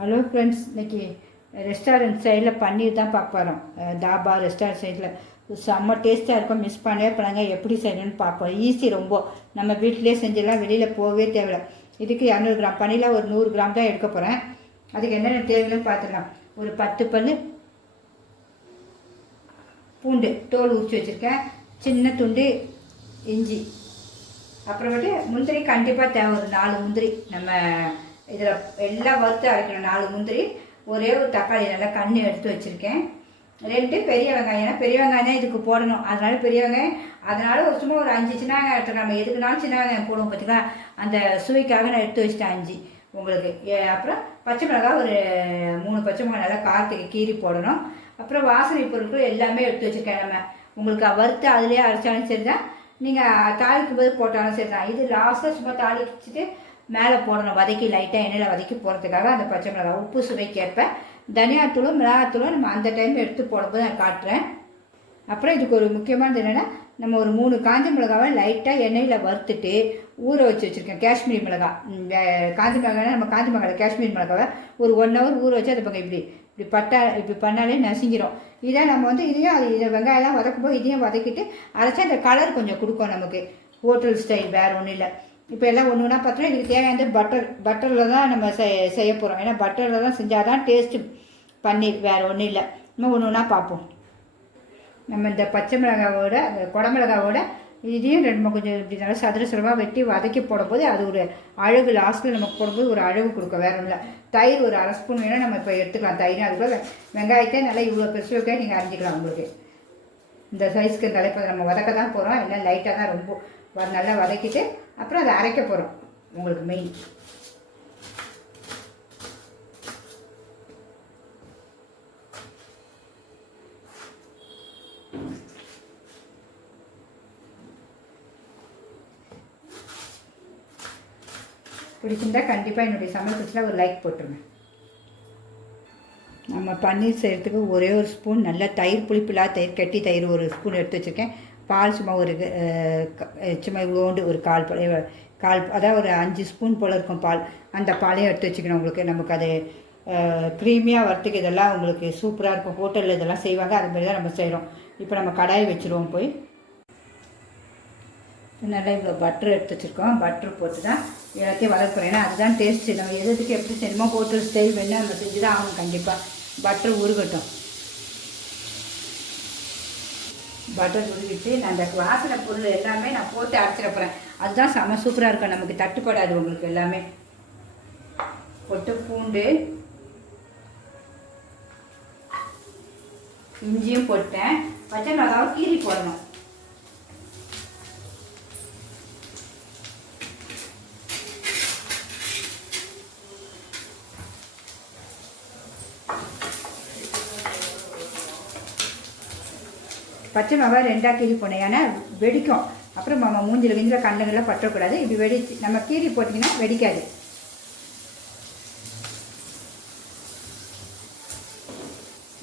Hello friends, இன்றைக்கி restaurant சைடில் பன்னீர் தான் பார்க்க போகிறோம். தாபா ரெஸ்டாரண்ட் சைடில் செம்ம டேஸ்ட்டாக இருக்கும். மிஸ் பண்ணவே போனாங்க. எப்படி செய்யணும்னு பார்ப்போம். ஈஸி ரொம்ப. நம்ம வீட்டிலே செஞ்சிடலாம், வெளியில் போகவே தேவையில்லை. இதுக்கு 200 கிராம் பன்னீரில் ஒரு 100 கிராம் தான் எடுக்க போகிறேன். அதுக்கு என்னென்ன தேவைன்னு பார்த்துக்கலாம். ஒரு 10 பல் பூண்டு தோல் உரிச்சு வச்சுருக்கேன். சின்ன துண்டு இஞ்சி. அப்புறமேட்டு முந்திரி கண்டிப்பாக தேவை. ஒரு 4 முந்திரி. நம்ம இதில் எல்லாம் வறுத்து அரைக்கணும். 4 முந்திரி, ஒரே ஒரு தக்காளி நல்லா கண்ணு எடுத்து வச்சுருக்கேன். 2 பெரிய வெங்காயம். ஏன்னா பெரிய வெங்காயம் தான் இதுக்கு போடணும். அதனால பெரிய வெங்காயம். அதனால ஒரு சும்மா ஒரு 5 சின்ன வெங்காயம் எடுத்துக்கலாம். நம்ம எதுக்குனாலும் சின்ன வெங்காயம் போடுவோம் பார்த்தீங்களா, அந்த சுவைக்காக நான் எடுத்து வச்சுட்டேன் 5 உங்களுக்கு. அப்புறம் பச்சை மிளகாய் ஒரு 3 பச்சை மிளகாய் நல்லா காரத்துக்கு கீரி போடணும். அப்புறம் வாசனை பொருட்கள் எல்லாமே எடுத்து வச்சுருக்கேன். நம்ம உங்களுக்கு வறுத்து அதிலே அரைச்சாலும் சரி தான், நீங்கள் தாளிக்கும் போது போட்டாலும் சரி தான். இது லாஸ்ட்டாக சும்மா தாளிச்சிட்டு மேலே போடணும். வதக்கி லைட்டாக எண்ணெயில் வதக்கி போடுறதுக்காக அந்த பச்சை மிளகாய். உப்பு சுவைக்கேற்ப தனியாத்தூளும் மிளகாத்தூளும் நம்ம அந்த டைம் எடுத்து போடும்போது நான் காட்டுறேன். அப்புறம் இதுக்கு ஒரு முக்கியமானது என்னென்னா, நம்ம ஒரு 3 காஞ்ச மிளகாவை லைட்டாக எண்ணெயில் வறுத்துட்டு ஊற வச்சு வச்சுருக்கேன். காஷ்மீரி மிளகாய். காஞ்ச மிளகாய், நம்ம காஞ்ச மிளகாய் காஷ்மீரி மிளகாவை ஒரு 1 ஹவர் ஊற வச்சு அதை பக்கம் இப்படி பண்ணாலே நசிஞ்சிரும். இதை நம்ம வந்து இதை வெங்காயம்லாம் வதக்கும்போது இதையும் வதக்கிட்டு அரைச்சா அந்த கலர் கொஞ்சம் கொடுக்கும் நமக்கு. ஹோட்டல் ஸ்டைல், வேறு ஒன்றும் இல்லை. இப்போ எல்லாம் ஒன்று ஒன்றா பார்த்தோன்னா இதுக்கு தேவையான பட்டரில் தான் நம்ம செய்ய போகிறோம். ஏன்னா பட்டரில் தான் செஞ்சால் தான் டேஸ்ட்டு பன்னீர், வேறு ஒன்றும் இல்லை. நம்ம ஒன்று ஒன்றா பார்ப்போம். நம்ம இந்த பச்சை மிளகாவோட குடமிளகாவோட இதையும் 2 கொஞ்சம் இப்படி நல்லா சதுரமாக வெட்டி வதக்கி போடும்போது அது ஒரு அழகு. லாஸ்ட்டில் நமக்கு போடும்போது ஒரு அழகு கொடுக்கும், வேறு ஒன்றும் இல்லை. தயிர் ஒரு 1/2 ஸ்பூன் வேணால் நம்ம இப்போ எடுத்துக்கலாம். தயிர் அதுக்குள்ள வெங்காயத்தை நல்லா இவ்வளோ பெருசுக்காக நீங்கள் அரைஞ்சிக்கலாம். உங்களுக்கு இந்த சைஸ்க்கு தலைப்பதை நம்ம வதக்க தான் போகிறோம். எல்லாம் லைட்டாக தான் ரொம்ப நல்லா வதக்கிட்டு அப்புறம் அதை அரைக்க போகிறோம். உங்களுக்கு மெயின் பிடிச்சிருந்தா கண்டிப்பாக என்னுடைய சமையல் பிடிச்சா ஒரு லைக் போட்டுருங்க. நம்ம பன்னீர் செய்கிறதுக்கு ஒரே ஒரு ஸ்பூன் நல்ல தயிர், புளிப்பில்லாத தயிர், கட்டி தயிர் ஒரு ஸ்பூன் எடுத்து வச்சுருக்கேன். பால் சும்மா ஒரு சும்மா இவ்வளோண்டு ஒரு கால் அதாவது ஒரு 5 ஸ்பூன் போல் இருக்கும் பால். அந்த பாலையும் எடுத்து வச்சுக்கணும். உங்களுக்கு நமக்கு அது க்ரீமியாக வரத்துக்கு இதெல்லாம் உங்களுக்கு சூப்பராக இருக்கும். ஹோட்டலில் இதெல்லாம் செய்வாங்க, அதுமாரி தான் நம்ம செய்கிறோம். இப்போ நம்ம கடாய் வச்சுருவோம். போய் நல்லா இவ்வளோ பட்டர் எடுத்து வச்சுருக்கோம். பட்டர் போட்டு தான் எல்லாத்தையும் வளர்க்குறோம். ஏன்னா அதுதான் டேஸ்ட்டு. நம்ம எதுக்கு எப்படி செய்யணுமோ ஹோட்டல் ஸ்டைல் வேணால் நம்ம செஞ்சு தான் ஆகணும். கண்டிப்பாக பட்டர் உருகட்டும். பட்டர் உருகிட்டு நான் அந்த வாசனை பொருள் எல்லாமே நான் போட்டு அரைச்சிட போகிறேன். அதுதான் செம சூப்பராக இருக்கும். நமக்கு தட்டுப்படாது உங்களுக்கு. எல்லாமே போட்டு பூண்டு இஞ்சியும் போட்டேன். பச்சை மிளகாவை கீரி போடணும். பச்சை மிளகாய் 2ஆக கீரி போனேன். ஏன்னா வெடிக்கும். அப்புறம் நம்ம மூஞ்சில் கண்ணுங்கள்லாம் பற்றக்கூடாது. இப்படி நம்ம கீரி போட்டிங்கன்னா வெடிக்காது.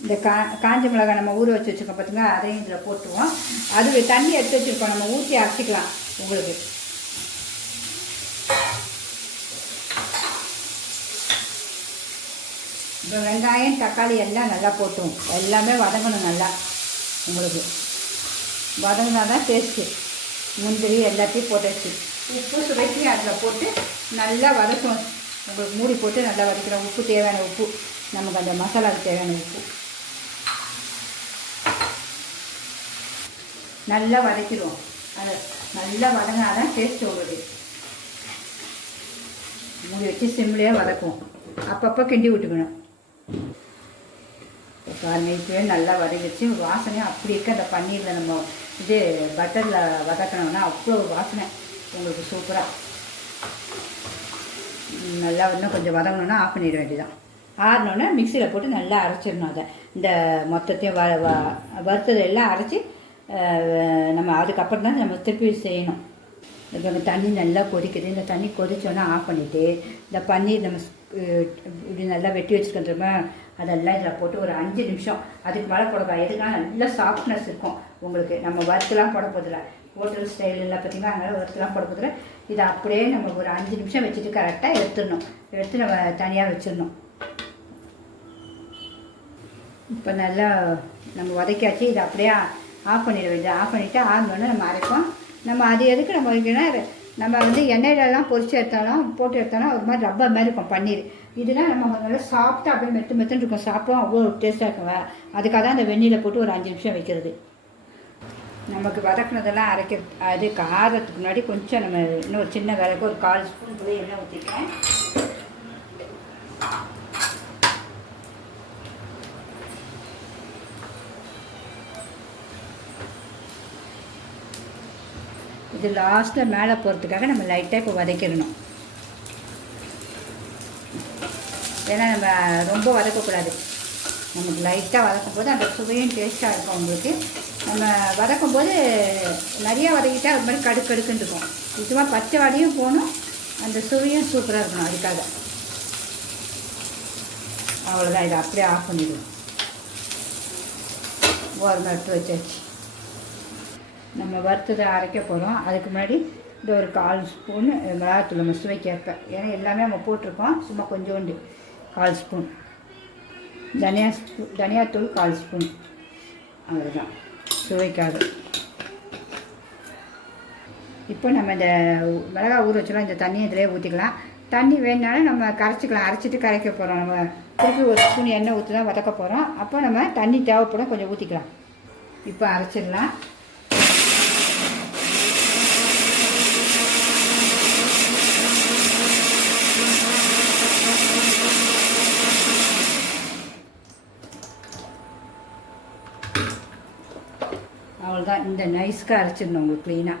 இந்த காஞ்ச மிளகாய் நம்ம ஊற வச்சு வச்சுருக்கோம் பார்த்தீங்கன்னா, அதையும் இதில் போட்டுருவோம். அது தண்ணி எடுத்து வச்சுருக்கோம். நம்ம ஊற்றி அரைச்சிக்கலாம். உங்களுக்கு இப்போ வெங்காயம் தக்காளி எல்லாம் நல்லா போட்டுவோம். எல்லாமே வதங்கணும். நல்லா உங்களுக்கு வதங்கினா தான் டேஸ்ட்டு. முந்திரி எல்லாத்தையும் போட்டாச்சு. உப்பு சுவைக்கு அதில் போட்டு நல்லா வதக்கணும். உங்களுக்கு மூடி போட்டு நல்லா வதக்கிறோம். உப்பு தேவையான உப்பு, நமக்கு அந்த மசாலாவுக்கு தேவையான உப்பு நல்லா வதக்கிடுவோம். அதை நல்லா வதங்கினா தான் டேஸ்ட்டு உங்களுக்கு. மூடி வச்சு சிம்லேயே வதக்குவோம். அப்பப்போ கிண்டி விட்டுக்கணும். இப்போவே நல்லா வதக்கிச்சு. வாசனையும் அப்படி இருக்க அந்த பன்னீரில் நம்ம பட்டரில் வதக்கணும்னா அவ்வளோ வாசனை உங்களுக்கு சூப்பராக. நல்லா இன்னும் கொஞ்சம் வதங்கணுன்னா ஆஃப் பண்ணிட வேண்டியதான். ஆறினோன்னா மிக்சியில் போட்டு நல்லா அரைச்சிடணும். அதை இந்த மொத்தத்தையும் வறுத்தது எல்லாம் அரைச்சி நம்ம அதுக்கப்புறம் தான் நம்ம திருப்பி செய்யணும். இப்போ தண்ணி நல்லா கொதிக்குது. இந்த தண்ணி கொதிச்சோன்னா ஆஃப் பண்ணிவிட்டு இந்த பன்னீர் நம்ம இப்படி நல்லா வெட்டி வச்சுக்கின்றோமா, அதெல்லாம் இதில் போட்டு ஒரு 5 நிமிஷம், அதுக்கு மேலே போடக்கூடாது. எதுக்காக நல்லா சாஃப்ட்னஸ் இருக்கும் உங்களுக்கு. நம்ம வறுத்துலாம் போட போதில்லை. ஹோட்டல் ஸ்டைலெல்லாம் பார்த்திங்கன்னா அதனால் வறுத்துலாம் போட போதில்லை. இதை அப்படியே நம்ம ஒரு 5 நிமிஷம் வச்சுட்டு கரெக்டாக எடுத்துடணும். எடுத்து நம்ம தனியாக வச்சிடணும். இப்போ நல்லா நம்ம வதக்கியாச்சு. இதை அப்படியே ஆஃப் பண்ணிட வேண்டியது. ஆஃப் பண்ணிவிட்டு ஆகணுன்னு நம்ம அரைப்போம். நம்ம அது எதுக்கு நம்ம வைக்கணும், நம்ம வந்து எண்ணெயிலலாம் பொரிச்சு எடுத்தாலும் போட்டு எடுத்தாலும் ஒரு மாதிரி ரப்பர் மாதிரி இருக்கும் பன்னீர். இதுனா நம்ம நல்லா சாப்பிட்டா அப்படியே மெத்துன்னு இருக்கும். சாப்பிட்டோம் அவ்வளோ டேஸ்ட்டாக இருக்குங்க. அதுக்காக தான் அந்த வெந்நீரில் போட்டு ஒரு 5 நிமிஷம் வைக்கிறது. நமக்கு வதக்குனதெல்லாம் அது காரத்துக்கு முன்னாடி கொஞ்சம் நம்ம இன்னும் ஒரு சின்ன விளக்கு ஒரு 1/4 ஸ்பூன் கூட எண்ணெய் ஊற்றிருக்கேன். இது லாஸ்ட்டில் மேலே போகிறதுக்காக நம்ம லைட்டாக இப்போ வதக்கிடணும். ஏன்னா நம்ம ரொம்ப வதக்கக்கூடாது. நமக்கு லைட்டாக வதக்கும் போது அந்த சுவையும் டேஸ்ட்டாக இருக்கும். உங்களுக்கு நம்ம வதக்கும் போது நிறையா வதக்கிட்டால் அது மாதிரி கடுக்குன்னு இருக்கும். சுத்தமாக பச்சை வாடையும் போகணும், அந்த சுவையும் சூப்பராக இருக்கணும். அதுக்காக அவ்வளோதான். இதை அப்படியே ஆஃப் பண்ணிடுவோம். ஓரமாக எடுத்து வச்சாச்சு. நம்ம வறுத்ததை அரைக்க போகிறோம். அதுக்கு முன்னாடி இந்த ஒரு 1/4 ஸ்பூன் மிளகாத்தூள் நம்ம சுவைக்கேற்ப, ஏன்னா எல்லாமே நம்ம போட்டிருக்கோம். சும்மா கொஞ்சோண்டு 1/4 ஸ்பூன் தனியாத்தூள் 1/4 ஸ்பூன், அவ்வளோதான் சுவைக்காக. இப்போ நம்ம இந்த மிளகா ஊற வச்சோம், இந்த தண்ணியை இதிலே ஊற்றிக்கலாம். தண்ணி வேணுனாலும் நம்ம கரைச்சிக்கலாம். அரைச்சிட்டு கரைக்க போகிறோம். நம்ம திருப்பி ஒரு ஸ்பூன் எண்ணெய் ஊற்றி தான் வதக்க போகிறோம். அப்போ நம்ம தண்ணி தேவைப்படும், கொஞ்சம் ஊற்றிக்கலாம். இப்போ அரைச்சிடலாம். அவ்வளோதான். இந்த நைஸுக்கு அரைச்சிடணும். உங்களுக்கு க்ளீனாக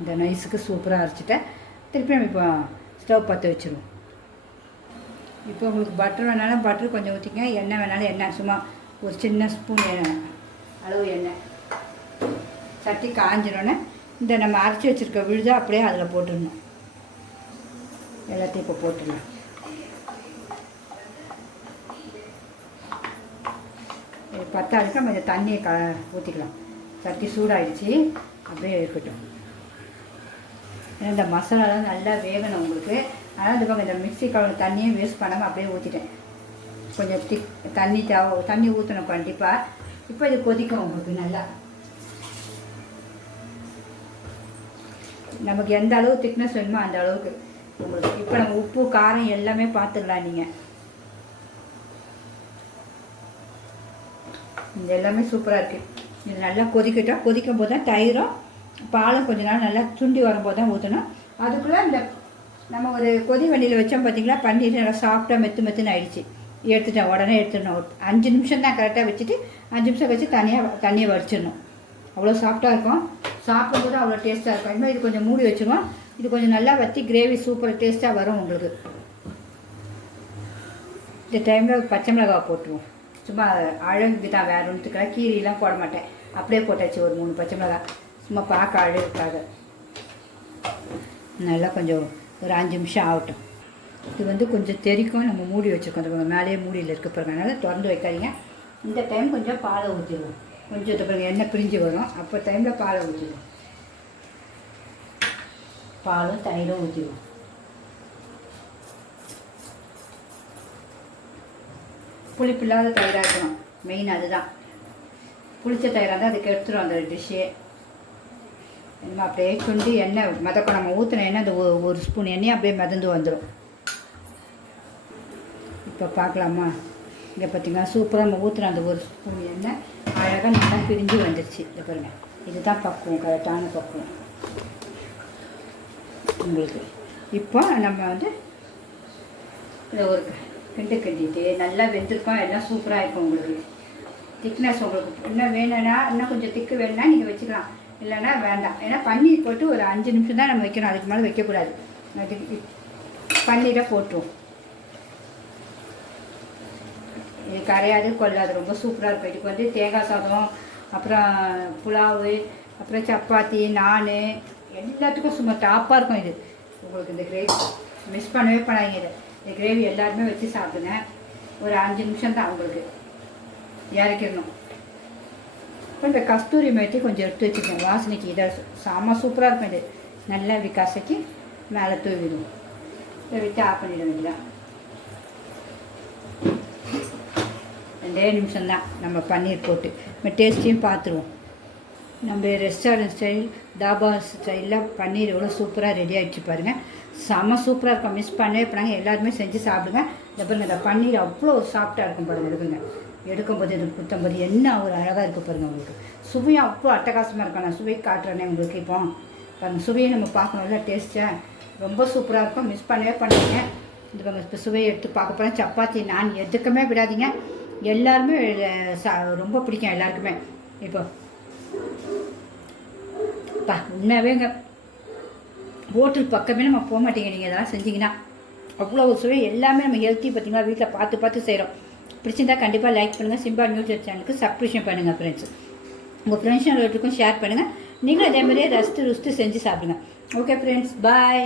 இந்த நைஸுக்கு சூப்பராக அரைச்சிட்டேன். திருப்பி நம்ம இப்போ ஸ்டவ் பற்ற வச்சுருவோம். இப்போ உங்களுக்கு பட்டர் வேணாலும் பட்டர் கொஞ்சம் ஊற்றிங்க, எண்ணெய் வேணாலும் எண்ணெய், சும்மா ஒரு சின்ன ஸ்பூன் அளவு எண்ணெய். சட்டி காஞ்சிடோன்னே இந்த நம்ம அரைச்சி வச்சுருக்க விழுதா அப்படியே அதில் போட்டுடணும். எல்லாத்தையும் இப்போ போட்டுடலாம். பத்தாளுக்கு நம்ம இந்த தண்ணியை ஊற்றிக்கலாம். சட்டி சூடாகிடுச்சு, அப்படியே இருக்கட்டும். ஏன்னா இந்த மசாலாலாம் நல்லா வேகணும் உங்களுக்கு. அதனால் இந்த மிக்ஸி கலந்த தண்ணியும் வேஸ்ட் பண்ணாமல் அப்படியே ஊற்றிட்டேன். கொஞ்சம் தண்ணி ஊற்றணும் கண்டிப்பாக. இப்போ இது கொதிக்கும் உங்களுக்கு நல்லா. நமக்கு எந்த அளவு திக்னஸ் வேணுமோ அந்த அளவுக்கு உங்களுக்கு. இப்போ நம்ம உப்பு காரம் எல்லாமே பார்த்துக்கலாம். நீங்கள் இது எல்லாமே சூப்பராக இருக்குது. இது நல்லா கொதிக்கட்டும். கொதிக்கும் போது தான் தயிரும் பாலும் கொஞ்ச நாள் நல்லா சுண்டி வரும்போது தான் ஊற்றணும். அதுக்குள்ளே இந்த நம்ம ஒரு கொதி வண்டியில் வச்சோம் பார்த்தீங்களா, பன்னீர் நல்லா சாஃப்டாக மெத்துன்னு ஆயிடுச்சு. எடுத்துட்டேன், உடனே எடுத்துடணும். 5 நிமிஷம் தான் கரெக்டாக வச்சுட்டு 5 நிமிஷம் வச்சு தண்ணியை வடிச்சிடணும். அவ்வளோ சாஃப்டாக இருக்கும். சாப்பிடும்போது அவ்வளோ டேஸ்ட்டாக இருக்கும். இதுமாதிரி இது கொஞ்சம் மூடி வச்சுருவோம். இது கொஞ்சம் நல்லா வற்றி கிரேவி சூப்பராக டேஸ்ட்டாக வரும் உங்களுக்கு. இந்த டைமில் பச்சை மிளகாய் போட்டுருவோம். சும்மா அழகுக்கு தான், வேறு ஒன்றுத்துக்காக கீரையெல்லாம் போட மாட்டேன். அப்படியே போட்டாச்சு ஒரு 3 பச்சை மிளகாய், சும்மா பார்க்க அழகுக்காக. நல்லா கொஞ்சம் ஒரு 5 நிமிஷம் ஆகட்டும். இது வந்து கொஞ்சம் தெரிக்கும். நம்ம மூடி வச்சுருக்கோம். அந்த மேலேயே மூடியில் இருக்க பிறகு அதனால் திறந்து வைக்காதீங்க. இந்த டைம் கொஞ்சம் பாலை ஊற்றிடுவோம். கொஞ்சம் பிறகு எண்ணெய் பிரிஞ்சு வரும். அப்போ டைமில் பாலை ஊற்றிடுவோம். பாலும் தயிரும் ஊற்றிடுவோம். புளிப்பு இல்லாத தயிராக இருக்கணும், மெயின் அதுதான். புளிச்ச தயிராக இருந்தால் அதுக்கு எடுத்துடும் அந்த டிஷ்ஷே. என்ன அப்படியே சுண்டி எண்ணெய் மிதக்கும். நம்ம ஊற்றின எண்ணெய் அந்த ஒரு ஸ்பூன் எண்ணெய் அப்படியே மிதந்து வந்துடும். இப்போ பார்க்கலாமா? இங்கே பார்த்தீங்கன்னா சூப்பராக நம்ம ஊற்றின அந்த ஒரு ஸ்பூன் எண்ணெய் அழகாக நல்லா பிரிஞ்சு வந்துடுச்சு. இதை பாருங்கள், இதுதான் பக்குவம், கரெக்டான பக்குவம் உங்களுக்கு. இப்போ நம்ம வந்து இதை ஒரு கிண்டிட்டு நல்லா வெந்திருக்கோம். எல்லாம் சூப்பராக இருக்கும் உங்களுக்கு. திக்னஸ் உங்களுக்கு இன்னும் வேணும்னா, இன்னும் கொஞ்சம் திக்கு வேணும்னா நீங்கள் வச்சுக்கலாம், இல்லைன்னா வேண்டாம். ஏன்னா பன்னீர் போட்டு ஒரு 5 நிமிஷம் தான் நம்ம வைக்கணும். அதுக்கு மேலே வைக்கக்கூடாது. பன்னீரை போட்டுருவோம். இது கரையாது கொள்ளாது, ரொம்ப சூப்பராக இருக்கும். இதுக்கு வந்து தேங்காய் சாதம், அப்புறம் புலாவு, அப்புறம் சப்பாத்தி, நான் எல்லாத்துக்கும் சும்மா டாப்பாக இருக்கும் இது உங்களுக்கு. இந்த கிரேவி மிஸ் பண்ணவே பண்ணாதீங்க. இந்த கிரேவி எல்லாருமே வச்சு சாப்பிடுங்க. ஒரு 5 நிமிஷம் தான் உங்களுக்கு இறக்கிடணும். இப்போ இந்த கஸ்தூரி மேத்தி கொஞ்சம் எடுத்து வச்சுக்கோங்க வாசனைக்கு. இதை செம்ம சூப்பராக இருக்கும். இது நல்லா இப்படி கசக்கி மேலே தூவிடுவோம். இதை விட்டு ஆஃப் பண்ணிட வேண்டியதான். நிமிஷம் தான் நம்ம பன்னீர் போட்டு நம்ம டேஸ்ட்டையும் பார்த்துருவோம். நம்ம ரெஸ்டாரண்ட் ஸ்டைல் தாபா ஸ்டைலில் பன்னீர் எவ்வளோ சூப்பராக ரெடி ஆகிடுச்சு பாருங்கள். செம சூப்பராக இருக்கும். மிஸ் பண்ணவே போனாங்க, எல்லாருமே செஞ்சு சாப்பிடுங்க. இந்த பாருங்கள், இந்த பன்னீர் அவ்வளோ சாஃப்டாக இருக்கும் பாருங்கள். எடுக்கும்போது இது குத்தம்போது என்ன ஒரு அழகாக இருக்குது பாருங்கள். உங்களுக்கு சுவையும் அவ்வளோ அட்டகாசமாக இருக்கும். நான் சுவை காட்டுறேனே உங்களுக்கு. இப்போ பாருங்கள், சுவையை நம்ம பார்க்கணும்ல, டேஸ்ட்டாக ரொம்ப சூப்பராக இருக்கும். மிஸ் பண்ணவே பண்ணாங்க. இந்த பாருங்கள், இப்போ சுவையை எடுத்து பார்க்க போகிறேன். சப்பாத்தி நான் எதுக்குமே விடாதீங்க, எல்லாருமே ரொம்ப பிடிக்கும் எல்லாருக்குமே. இப்போ உண்மையாகவேங்க ஹோட்டல் பக்கமே நம்ம போக மாட்டேங்க. நீங்கள் இதெல்லாம் செஞ்சிங்கன்னா அவ்வளோ சுவை. எல்லாமே நம்ம ஹெல்த்தி பார்த்திங்கன்னா வீட்டில் பார்த்து செய்கிறோம். பிடிச்சிருந்தா கண்டிப்பாக லைக் பண்ணுங்கள். சிம்பா நியூஸ் சேனலுக்கு சப்ஸ்கிரிப்ஷன் பண்ணுங்கள் ஃப்ரெண்ட்ஸ். உங்கள் ஃப்ரெண்ட்ஸ் ஷேர் பண்ணுங்கள். நீங்களும் அதே மாதிரியே ரசித்து ருசித்து செஞ்சு சாப்பிடுங்க. ஓகே ஃப்ரெண்ட்ஸ், பாய்.